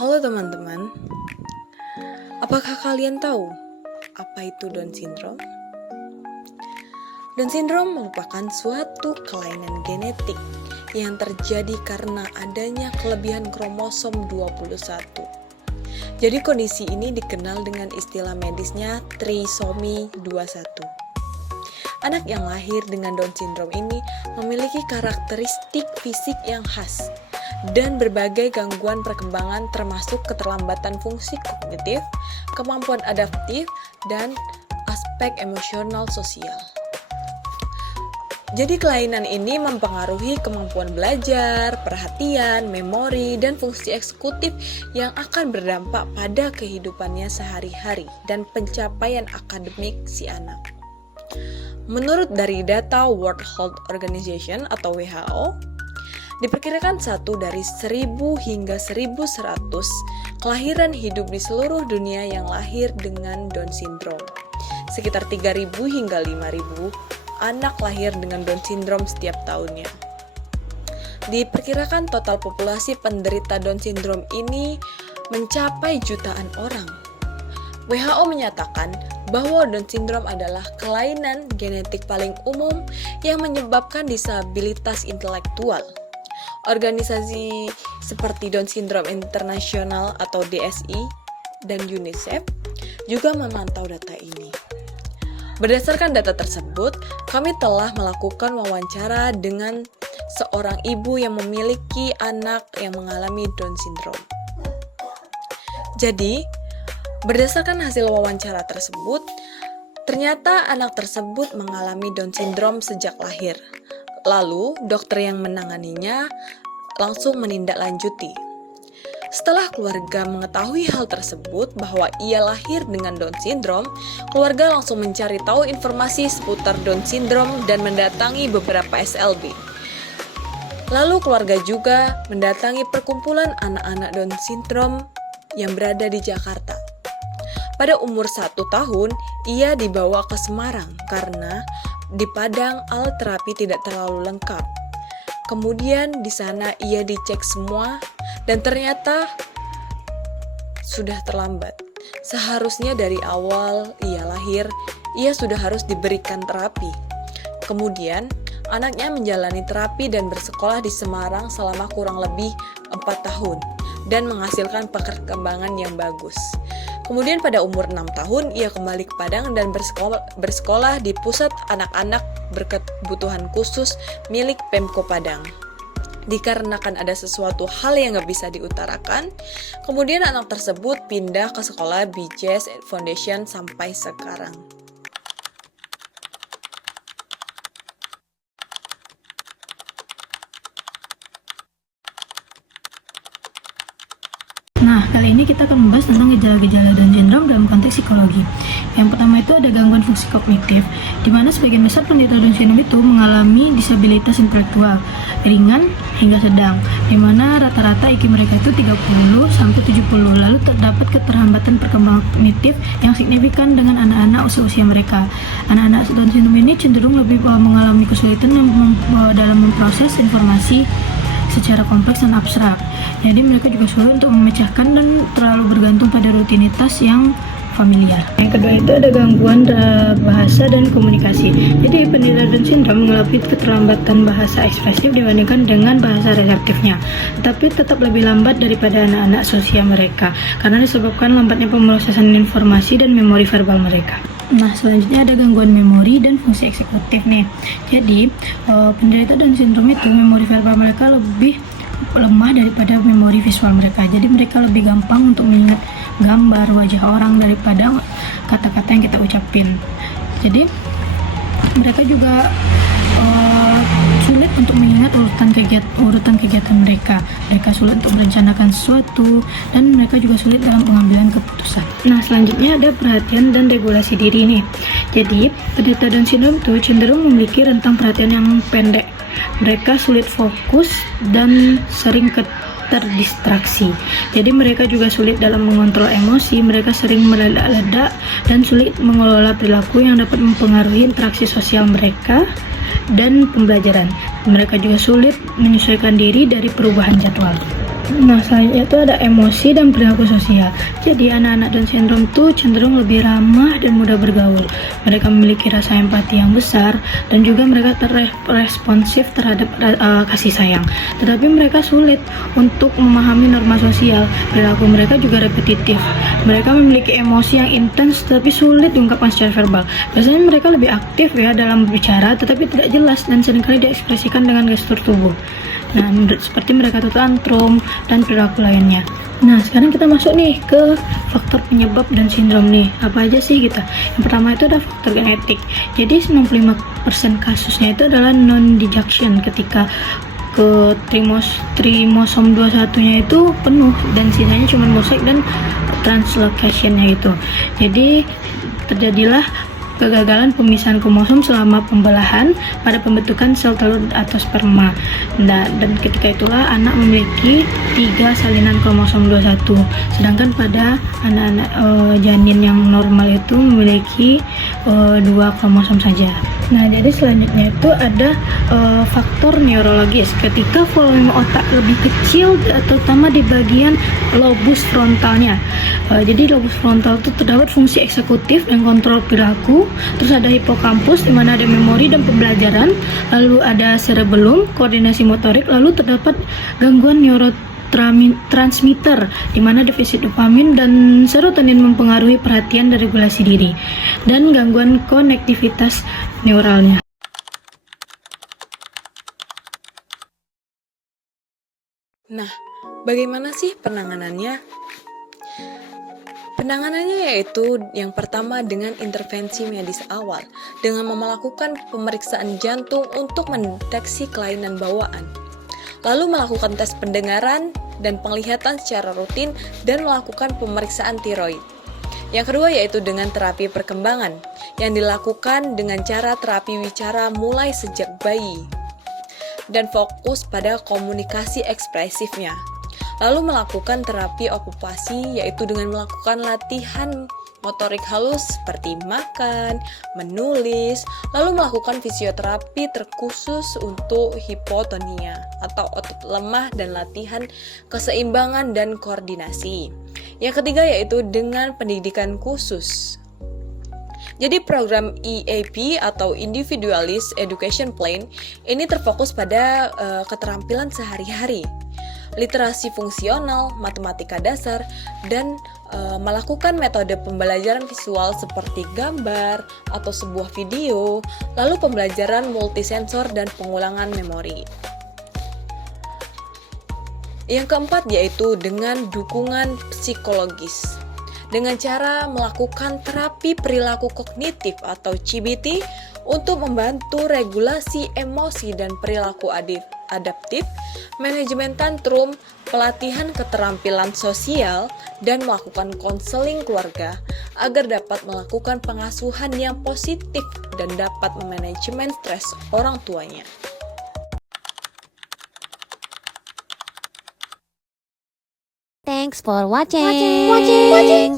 Halo teman-teman, apakah kalian tahu apa itu Down syndrome? Down syndrome merupakan suatu kelainan genetik yang terjadi karena adanya kelebihan kromosom 21. Jadi kondisi ini dikenal dengan istilah medisnya trisomi 21. Anak yang lahir dengan Down syndrome ini memiliki karakteristik fisik yang khas dan berbagai gangguan perkembangan termasuk keterlambatan fungsi kognitif, kemampuan adaptif, dan aspek emosional sosial. Jadi kelainan ini mempengaruhi kemampuan belajar, perhatian, memori, dan fungsi eksekutif yang akan berdampak pada kehidupannya sehari-hari dan pencapaian akademik si anak. Menurut dari data World Health Organization atau WHO, diperkirakan 1 dari 1000 hingga 1100 kelahiran hidup di seluruh dunia yang lahir dengan Down syndrome. Sekitar 3000 hingga 5000 anak lahir dengan Down syndrome setiap tahunnya. Diperkirakan total populasi penderita Down syndrome ini mencapai jutaan orang. WHO menyatakan bahwa Down syndrome adalah kelainan genetik paling umum yang menyebabkan disabilitas intelektual. Organisasi seperti Down Syndrome International atau DSI dan UNICEF juga memantau data ini. Berdasarkan data tersebut, kami telah melakukan wawancara dengan seorang ibu yang memiliki anak yang mengalami Down syndrome. Jadi, berdasarkan hasil wawancara tersebut, ternyata anak tersebut mengalami Down syndrome sejak lahir. Lalu, dokter yang menanganinya langsung menindaklanjuti. Setelah keluarga mengetahui hal tersebut bahwa ia lahir dengan Down syndrome, keluarga langsung mencari tahu informasi seputar Down syndrome dan mendatangi beberapa SLB. Lalu keluarga juga mendatangi perkumpulan anak-anak Down syndrome yang berada di Jakarta. Pada umur 1 tahun, ia dibawa ke Semarang karena di Padang alat terapi tidak terlalu lengkap. Kemudian di sana ia dicek semua dan ternyata sudah terlambat. Seharusnya dari awal ia lahir, ia sudah harus diberikan terapi. Kemudian anaknya menjalani terapi dan bersekolah di Semarang selama kurang lebih 4 tahun dan menghasilkan perkembangan yang bagus. Kemudian pada umur 6 tahun, ia kembali ke Padang dan bersekolah di pusat anak-anak berkebutuhan khusus milik Pemko Padang. Dikarenakan ada sesuatu hal yang gak bisa diutarakan, kemudian anak tersebut pindah ke sekolah BJS Foundation sampai sekarang. Nah, kali ini kita akan membahas tentang gejala-gejala Down syndrome dalam konteks psikologi. Yang pertama itu ada gangguan fungsi kognitif, di mana sebagian besar penderita Down syndrome itu mengalami disabilitas intelektual ringan hingga sedang, di mana rata-rata IQ mereka itu 30-70, lalu terdapat keterlambatan perkembangan kognitif yang signifikan dengan anak-anak usia mereka. Anak-anak Down syndrome ini cenderung lebih mengalami kesulitan dalam memproses informasi secara kompleks dan abstrak. Jadi mereka juga sulit untuk memecahkan dan terlalu bergantung pada rutinitas yang familiar. Yang kedua itu ada gangguan bahasa dan komunikasi. Jadi penderita Down syndrome mengalami keterlambatan bahasa ekspresif dibandingkan dengan bahasa reseptifnya, tetapi tetap lebih lambat daripada anak-anak seusia mereka karena disebabkan lambatnya pemrosesan informasi dan memori verbal mereka. Nah, selanjutnya ada gangguan memori dan fungsi eksekutif nih. Jadi, penderita Down syndrome itu memori verbal mereka lebih lemah daripada memori visual mereka. Jadi mereka lebih gampang untuk mengingat gambar, wajah orang daripada kata-kata yang kita ucapin. Jadi mereka juga sulit untuk mengingat urutan kegiatan mereka. Mereka sulit untuk merencanakan sesuatu dan mereka juga sulit dalam pengambilan keputusan. Nah, selanjutnya ada perhatian dan regulasi diri nih. Jadi penderita Down syndrome itu cenderung memiliki rentang perhatian yang pendek. Mereka sulit fokus dan sering terdistraksi. Jadi mereka juga sulit dalam mengontrol emosi, mereka sering meledak-ledak dan sulit mengelola perilaku yang dapat mempengaruhi interaksi sosial mereka dan pembelajaran. Mereka juga sulit menyesuaikan diri dari perubahan jadwal. Nah, selanjutnya itu ada emosi dan perilaku sosial. Jadi, anak-anak Down syndrome itu cenderung lebih ramah dan mudah bergaul. Mereka memiliki rasa empati yang besar dan juga mereka responsif terhadap kasih sayang. Tetapi mereka sulit untuk memahami norma sosial. Perilaku mereka juga repetitif. Mereka memiliki emosi yang intens tetapi sulit diungkapkan secara verbal. Biasanya mereka lebih aktif ya dalam berbicara tetapi tidak jelas dan seringkali diekspresikan dengan gestur tubuh. Nah, seperti mereka tuh tantrum dan perilaku lainnya. Nah, sekarang kita masuk nih ke faktor penyebab Down syndrome nih. Apa aja sih kita? Yang pertama itu ada faktor genetik. Jadi 95% kasusnya itu adalah non-dejection ketika ke trimosom 21-nya itu penuh dan sisanya cuma mosaik dan translocation-nya itu. Jadi terjadilah kegagalan pemisahan kromosom selama pembelahan pada pembentukan sel telur atau sperma. Nah, dan ketika itulah anak memiliki 3 salinan kromosom 21, sedangkan pada anak-anak janin yang normal itu memiliki 2 kromosom saja. Nah, jadi selanjutnya itu ada faktor neurologis. Ketika volume otak lebih kecil, terutama di bagian lobus frontalnya. Jadi lobus frontal itu terdapat fungsi eksekutif dan kontrol perilaku. Terus ada hipokampus di mana ada memori dan pembelajaran. Lalu ada cerebellum, koordinasi motorik. Lalu terdapat gangguan neurotransmitter di mana defisit dopamin dan serotonin mempengaruhi perhatian dan regulasi diri, dan gangguan konektivitas neuralnya. Nah, bagaimana sih penanganannya? Penanganannya yaitu yang pertama dengan intervensi medis awal dengan melakukan pemeriksaan jantung untuk mendeteksi kelainan bawaan. Lalu melakukan tes pendengaran dan penglihatan secara rutin dan melakukan pemeriksaan tiroid. Yang kedua yaitu dengan terapi perkembangan yang dilakukan dengan cara terapi wicara mulai sejak bayi dan fokus pada komunikasi ekspresifnya. Lalu melakukan terapi okupasi yaitu dengan melakukan latihan motorik halus seperti makan, menulis, lalu melakukan fisioterapi terkhusus untuk hipotonia atau otot lemah dan latihan keseimbangan dan koordinasi. Yang ketiga yaitu dengan pendidikan khusus. Jadi program EAP atau Individualized Education Plan ini terfokus pada keterampilan sehari-hari, literasi fungsional, matematika dasar, dan melakukan metode pembelajaran visual seperti gambar atau sebuah video, lalu pembelajaran multisensor dan pengulangan memori. Yang keempat yaitu dengan dukungan psikologis. Dengan cara melakukan terapi perilaku kognitif atau CBT untuk membantu regulasi emosi dan perilaku adaptif, manajemen tantrum, pelatihan keterampilan sosial, dan melakukan konseling keluarga agar dapat melakukan pengasuhan yang positif dan dapat memanajemen stres orang tuanya. Thanks for watching.